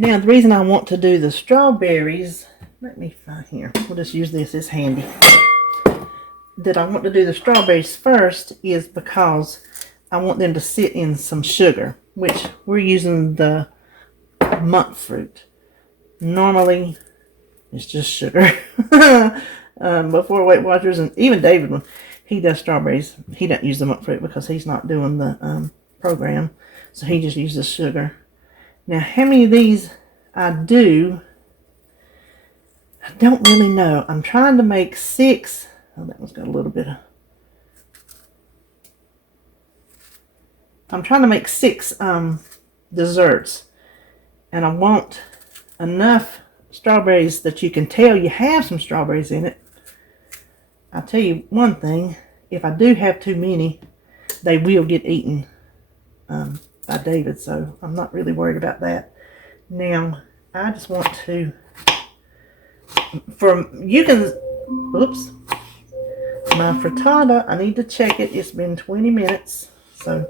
Now, the reason I want to do the strawberries, let me find here. We'll just use this, it's handy. That I want to do the strawberries first is because I want them to sit in some sugar, which we're using the monk fruit. Normally, it's just sugar. Before Weight Watchers, and even David, when he does strawberries, he doesn't use the monk fruit because he's not doing the program. So he just uses sugar. Now, how many of these I do, I don't really know. I'm trying to make 6. Oh, that one's got a little bit of... I'm trying to make 6 desserts. And I want enough strawberries that you can tell you have some strawberries in it. I'll tell you one thing. If I do have too many, they will get eaten by David, so I'm not really worried about that. Now, I just want to, oops, my frittata, I need to check it. It's been 20 minutes, so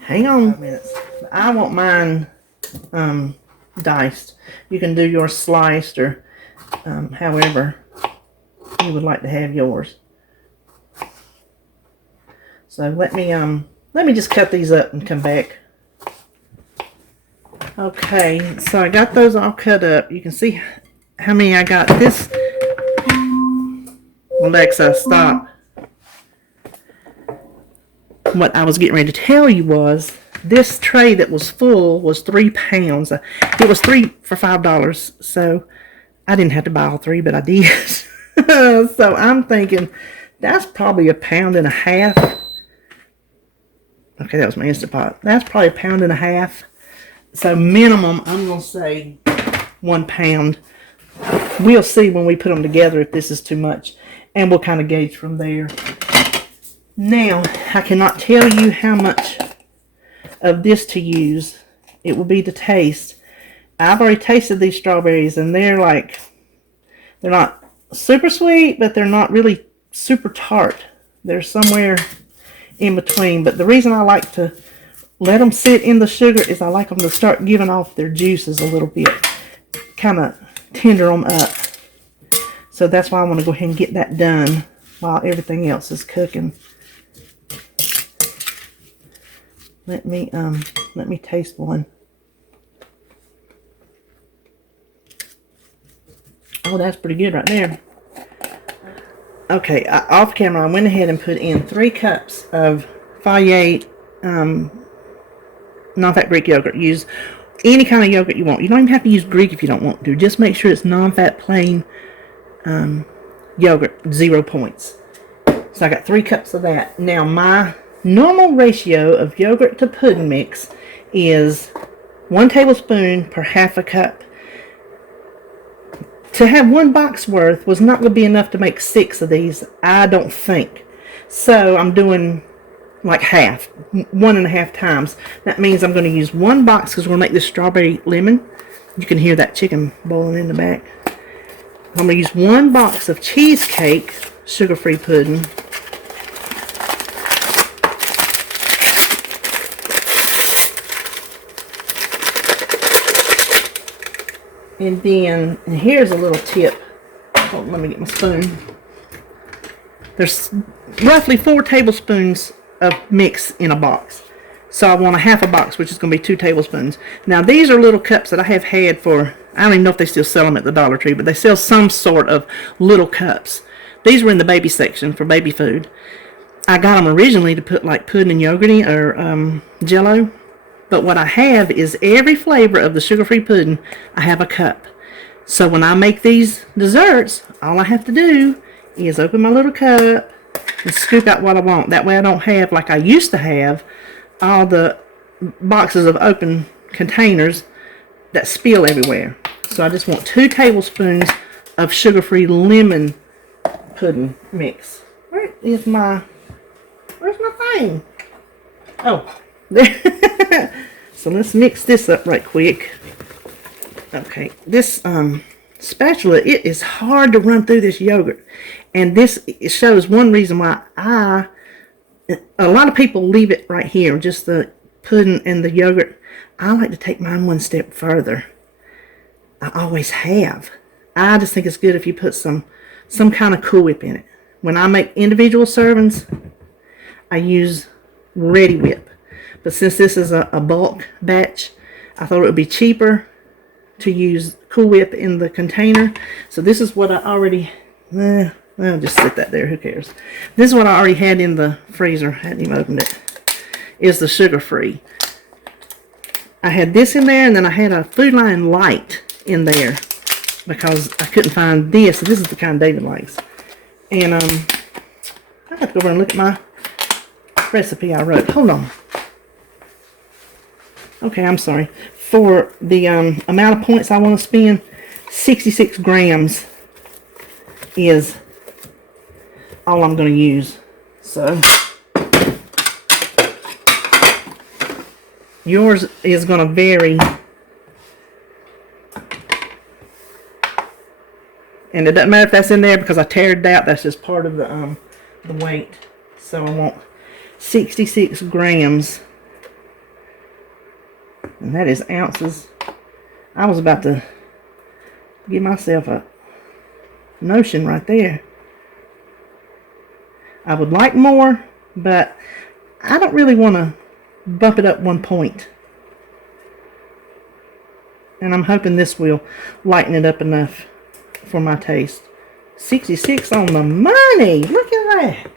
hang on 5 minutes. I want mine diced. You can do yours sliced or however you would like to have yours. So let me just cut these up and come back. Okay, so I got those all cut up. You can see how many I got. This, Alexa, stop. What I was getting ready to tell you was this tray that was full was 3 pounds. It was 3 for $5, so I didn't have to buy all 3, but I did. So I'm thinking that's probably 1.5 pounds. Okay, that was my Instant Pot. That's probably 1.5 pounds. So minimum, I'm going to say 1 pound. We'll see when we put them together if this is too much. And we'll kind of gauge from there. Now, I cannot tell you how much of this to use. It will be the taste. I've already tasted these strawberries and they're not super sweet, but they're not really super tart. They're somewhere in between. But the reason I like to let them sit in the sugar is I like them to start giving off their juices a little bit. Kind of tender them up. So that's why I want to go ahead and get that done while everything else is cooking. Let me taste one. Oh, that's pretty good right there. Okay, off camera, I went ahead and put in 3 cups of Fayette non-fat Greek yogurt. Use any kind of yogurt you want. You don't even have to use Greek if you don't want to. Just make sure it's non-fat plain yogurt, 0 points. So I got 3 cups of that. Now my normal ratio of yogurt to pudding mix is 1 tablespoon per half a cup. To have 1 box worth was not going to be enough to make 6 of these, I don't think. So I'm doing like half, 1.5 times. That means I'm going to use 1 box because we're going to make this strawberry lemon. You can hear that chicken boiling in the back. I'm going to use 1 box of Cheesecake sugar-free pudding. And then, and here's a little tip. Oh, let me get my spoon. There's roughly 4 tablespoons of mix in a box. So I want 1/2 box, which is going to be 2 tablespoons. Now these are little cups that I have had for, I don't even know if they still sell them at the Dollar Tree, but they sell some sort of little cups. These were in the baby section for baby food. I got them originally to put like pudding and yogurt in, or Jello. But what I have is every flavor of the sugar-free pudding, I have a cup. So when I make these desserts, all I have to do is open my little cup and scoop out what I want. That way I don't have, like I used to have, all the boxes of open containers that spill everywhere. So I just want 2 tablespoons of sugar-free lemon pudding mix. Where's my thing? Oh, there. So let's mix this up right quick. Okay, this spatula, it is hard to run through this yogurt. And this, it shows one reason why a lot of people leave it right here, just the pudding and the yogurt. I like to take mine one step further. I always have. I just think it's good if you put some kind of Cool Whip in it. When I make individual servings, I use Ready Whip. But since this is a bulk batch, I thought it would be cheaper to use Cool Whip in the container. So this is what I already, well, just sit that there, who cares. This is what I already had in the freezer, hadn't even opened it, is the sugar-free. I had this in there, and then I had a Food Line Light in there because I couldn't find this. So this is the kind David likes. And I have to go over and look at my recipe I wrote. Hold on. Okay, I'm sorry. For the amount of points I want to spend, 66 grams is all I'm going to use. So yours is going to vary. And it doesn't matter if that's in there because I teared it out. That's just part of the weight. So I want 66 grams. And that is ounces. I was about to give myself a notion right there. I would like more, but I don't really want to bump it up 1 point. And I'm hoping this will lighten it up enough for my taste. 66 on the money. Look at that.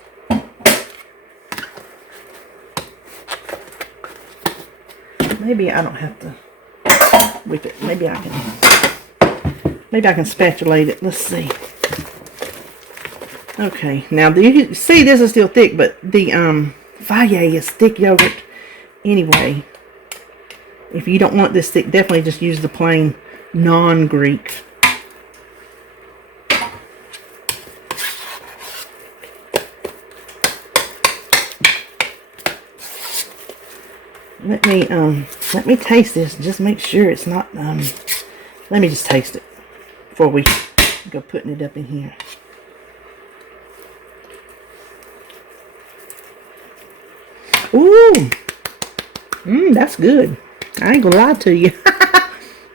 Maybe I don't have to whip it. Maybe I can spatulate it. Let's see. Okay, now you see this is still thick, but the Fage is thick yogurt anyway. If you don't want this thick, definitely just use the plain non-Greek. Let me taste this. Just make sure it's not. Let me just taste it before we go putting it up in here. Ooh, that's good. I ain't gonna lie to you.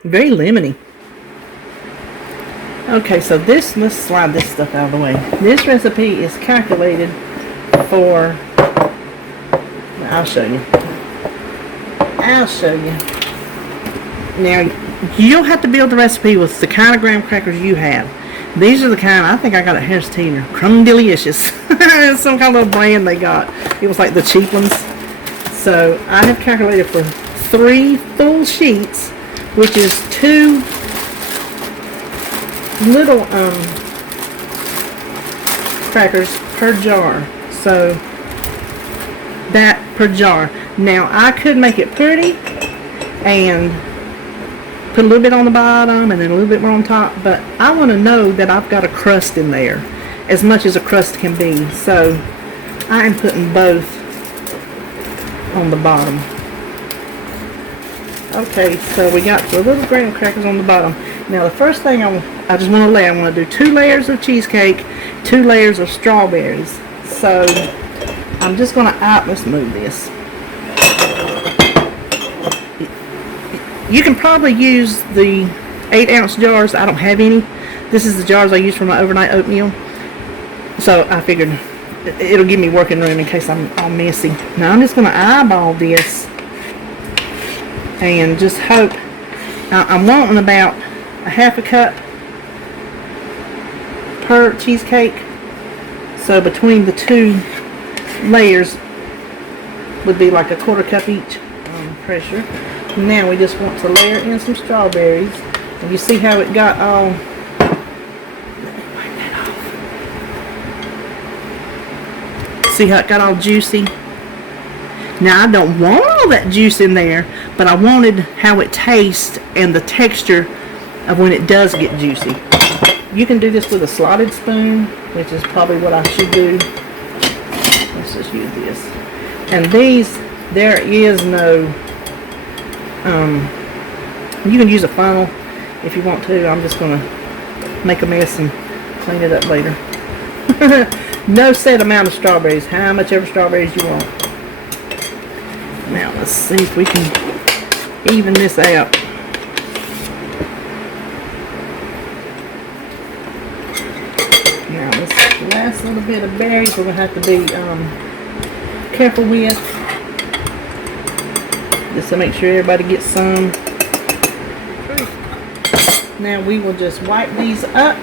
Very lemony. Okay, so let's slide this stuff out of the way. This recipe is calculated for. I'll show you. Now, you don't have to build the recipe with the kind of graham crackers you have. These are the kind, I think I got at Harris Teeter. Crumb Delicious. Some kind of little brand they got. It was like the cheap ones. So, I have calculated for 3 full sheets, which is 2 little crackers per jar. So, that per jar. Now, I could make it pretty and put a little bit on the bottom and then a little bit more on top, but I want to know that I've got a crust in there, as much as a crust can be. So, I am putting both on the bottom. Okay, so we got the little graham crackers on the bottom. Now, the first thing I just want to lay, I want to do 2 layers of cheesecake, 2 layers of strawberries. So, I'm just going to, let's move this. You can probably use the 8-ounce jars. I don't have any. This is the jars I use for my overnight oatmeal. So I figured it'll give me working room in case I'm all messy. Now I'm just going to eyeball this and just hope. I'm wanting about a half a cup per cheesecake. So between the 2 layers would be like a 1/4 cup each pressure. Now we just want to layer in some strawberries. And you see how it got all, let me wipe that off. See how it got all juicy? Now I don't want all that juice in there, but I wanted how it tastes and the texture of when it does get juicy. You can do this with a slotted spoon, which is probably what I should do. Let's just use this. And these, there is no, you can use a funnel if you want to. I'm just going to make a mess and clean it up later. No set amount of strawberries. How much ever strawberries you want. Now let's see if we can even this out. Now this last little bit of berries we're gonna have to be careful with, just to make sure everybody gets some. Now we will just wipe these up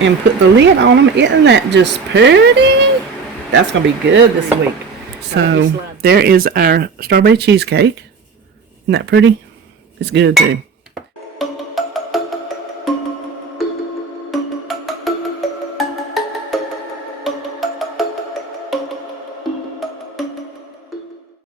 and put the lid on them. Isn't that just pretty? That's gonna be good this week. So there is our strawberry cheesecake. Isn't that pretty? It's good too.